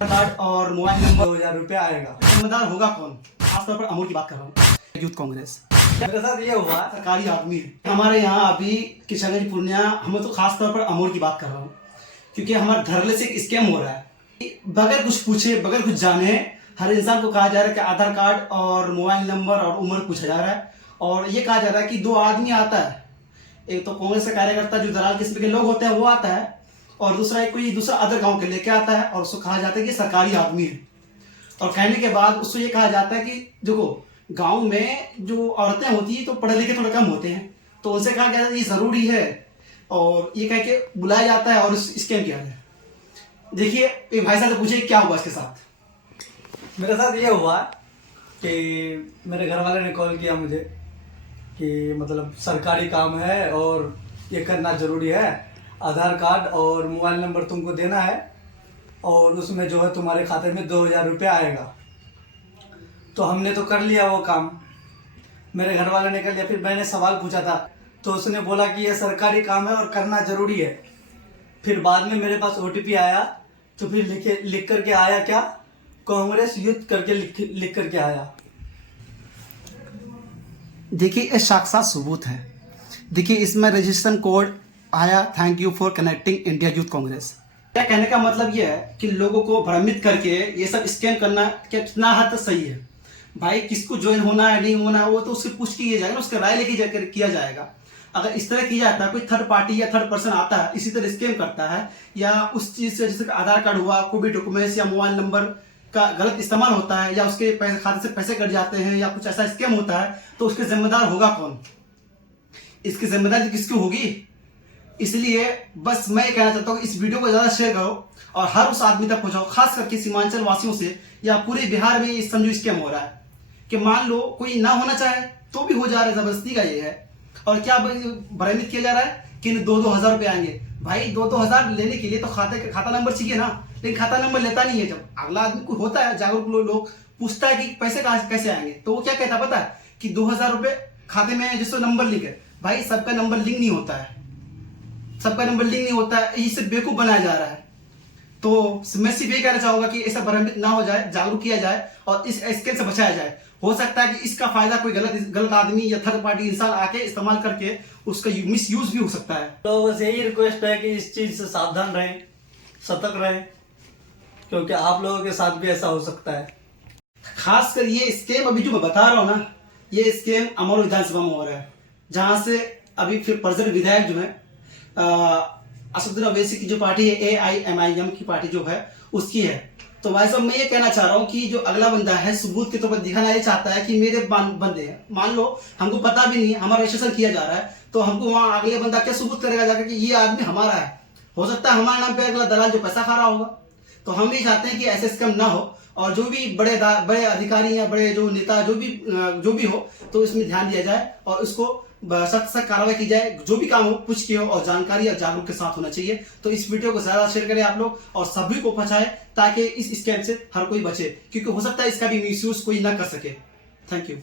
Card और mobile number 2000 रुपया आएगा। जिम्मेदार होगा कौन? खासतौर पर अमूल की बात कर रहा हूँ, यूथ कांग्रेस। मेरे साथ ये हुआ, सरकारी आदमी हमारे यहाँ अभी किशनगंज पूर्णिया, हम तो खासतौर पर अमूल की बात कर रहा हूँ, क्योंकि हमारे धरले से एक स्कैम हो रहा है। बगैर कुछ पूछे, बगैर कुछ जाने हर इंसान को कहा जा रहा है कि आधार कार्ड और मोबाइल नंबर और उम्र पूछा जा रहा है, और ये कहा जा रहा है कि दो आदमी आता है, एक तो कांग्रेस का कार्यकर्ता जो दलाल किस्म के लोग होते हैं वो आता है, और दूसरा एक कोई दूसरा अदर गांव के लेके आता है, और उसको कहा जाता है कि सरकारी आदमी है। और कहने के बाद उसको ये कहा जाता है कि देखो गांव में जो औरतें होती है तो पढ़े लिखे थोड़ा कम होते हैं, तो उनसे कहा गया ये जरूरी है, और ये कह के बुलाया जाता है और स्कैम किया जाए। देखिए एक भाई साहब से पूछे क्या हुआ इसके साथ। मेरे साथ ये हुआ कि मेरे घर वाले ने कॉल किया मुझे कि मतलब सरकारी काम है और ये करना ज़रूरी है, आधार कार्ड और मोबाइल नंबर तुमको देना है, और उसमें जो है तुम्हारे खाते में 2000 रुपया आएगा। तो हमने तो कर लिया वो काम, मेरे घर वाले ने कर लिया। फिर मैंने सवाल पूछा था तो उसने बोला कि ये सरकारी काम है और करना ज़रूरी है। फिर बाद में मेरे पास OTP आया, तो फिर लिख करके आया क्या, कांग्रेस यूथ करके लिख करके आया। देखिए ये साक्षात सबूत है। देखिए इसमें रजिस्ट्रेशन कोड आया, thank you for connecting India youth Congress. क्या कहने का मतलब ये है कि लोगों को भ्रमित करके ये सब स्कैम करना कितना हद तक सही है। भाई किसको ज्वाइन होना है नहीं होना है वो तो उससे पूछ किया जाएगा ना, उसका राय लेके जाकर किया जाएगा। अगर इस तरह किया जाता है, कोई थर्ड पार्टी या थर्ड पर्सन आता है इसी तरह स्कैम करता है, या उस चीज से जैसे आधार कार्ड हुआ, कोई भी डॉक्यूमेंट्स या मोबाइल नंबर का गलत इस्तेमाल होता है, या उसके खाते से पैसे कट जाते हैं, या कुछ ऐसा स्कैम होता है, तो उसके जिम्मेदार होगा कौन? इसकी जिम्मेदारी किसकी होगी? इसलिए बस मैं कहना चाहता हूँ इस वीडियो को ज्यादा शेयर करो और हर उस आदमी तक पहुंचाओ, खास करके सीमांचल वासियों से, या पूरे बिहार में इस समझो स्कैम हो रहा है कि मान लो कोई ना होना चाहे तो भी हो जा रहा है, जबरदस्ती का ये है। और क्या भ्रमित किया जा रहा है कि 2-2 हज़ार रुपए आएंगे। भाई 2-2 हज़ार लेने के लिए तो खाता नंबर चाहिए ना, लेकिन खाता नंबर लेता नहीं है। जब अगला आदमी को होता है जागरूक लोग पूछता है कि पैसे कैसे आएंगे, तो वो क्या कहता है पता है कि 2,000 रुपए खाते में जिसको नंबर लिंक है। भाई सबका नंबर लिंक नहीं होता है, सबका नंबर लिंक नहीं होता है, इसे बेवकूफ बनाया जा रहा है। तो मैं सिर्फ ये कहना चाहूंगा कि ऐसा भ्रमित ना हो जाए, जागरूक किया जाए और इस स्कैम से बचाया जाए। हो सकता है कि इसका फायदा कोई गलत आदमी या थर्ड पार्टी इंसान आके इस्तेमाल करके उसका मिस यूज भी हो सकता है। तो बस यही रिक्वेस्ट है कि इस चीज से सावधान रहें, सतर्क रहें, क्योंकि आप लोगों के साथ भी ऐसा हो सकता है। खासकर ये स्कैम अभी जो मैं बता रहा हूँ ना, ये स्कैम अमर विधानसभा में हो रहा है, जहां से अभी फिर प्रेजेंट विधायक जो है असदुद्दीन ओवैसी की जो पार्टी है AIMIM की पार्टी जो है उसकी है। तो भाई साहब मैं ये कहना चाह रहा हूँ कि जो अगला बंदा है सबूत के तौर पर दिखाना ये चाहता है कि मेरे बंदे हैं, मान लो हमको पता भी नहीं है, हमारा रजिस्ट्रेशन किया जा रहा है, तो हमको वहां अगले बंदा क्या सबूत करेगा जाकर कि ये आदमी हमारा है। हो सकता है हमारे नाम पे अगला दलाल जो पैसा खा रहा होगा। तो हम भी चाहते हैं कि ऐसे स्कैम ना हो, और जो भी बड़े अधिकारी या बड़े जो नेता जो भी हो तो इसमें ध्यान दिया जाए और उसको सख्त कार्रवाई की जाए। जो भी काम हो पूछ के हो और जानकारी और जागरूक के साथ होना चाहिए। तो इस वीडियो को ज्यादा शेयर करें आप लोग और सभी को पहुंचाएं ताकि इस स्कैम से हर कोई बचे, क्योंकि हो सकता है इसका भी मिसयूज कोई ना कर सके। Thank you.